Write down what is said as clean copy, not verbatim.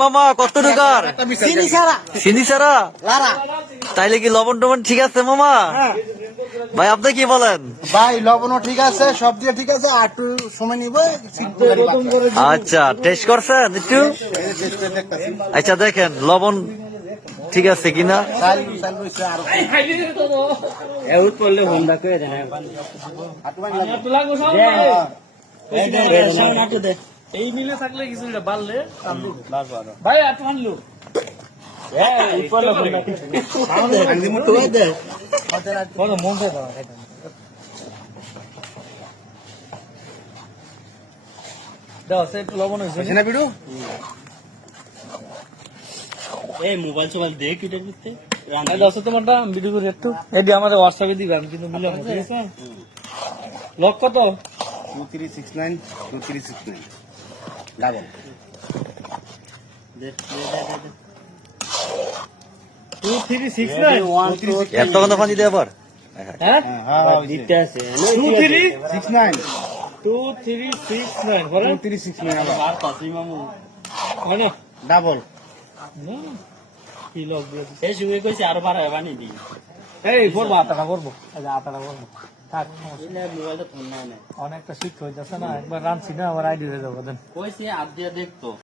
মামা কত টাকার চিনি ছাড়া? তাইলে কি লবণ টবণ ঠিক আছে মামা? ভাই আপনি কি বলেন? ভাই লবণও ঠিক আছে, সব দিয়ে ঠিক আছে, আর একটু সময় নিব। আচ্ছা টেস্ট করছেন একটু? আচ্ছা দেখেন লবণ ঠিক আছে কিনা। এই মিলে থাকলে কিছু বাড়লে ভাই একটু আনলো লবণ হয়েছে না বিড়ু? এই মোবাইল টোবাইল দেখ এটা করতে তোমারটা ভিডিও করে একটু এটি আমাদের হোয়াটসঅ্যাপে দিবেন কিন্তু মিলাম ঠিক আছে। লক কত? 2369 2369 ডাবল। 2369 এত কথা পানি দিয়ে আবার হ্যাঁ দিতে আছে 2369 2369 বলেন 2369 আবার আর পাঁচই মামু হয় না ডাবল। কি লক দিয়েছে এই শুয়ে কইছে আরো বাড়ায় বানি দি এই করবো আটাটা করবো আটাটা করবো থাক মোবাইলটা ফোন নাই অনেকটা শিক্ষা হইতেছে না একবার রানছি না আবার আইডি হয়ে যাবো কইছে আর দিয়ে দেখতো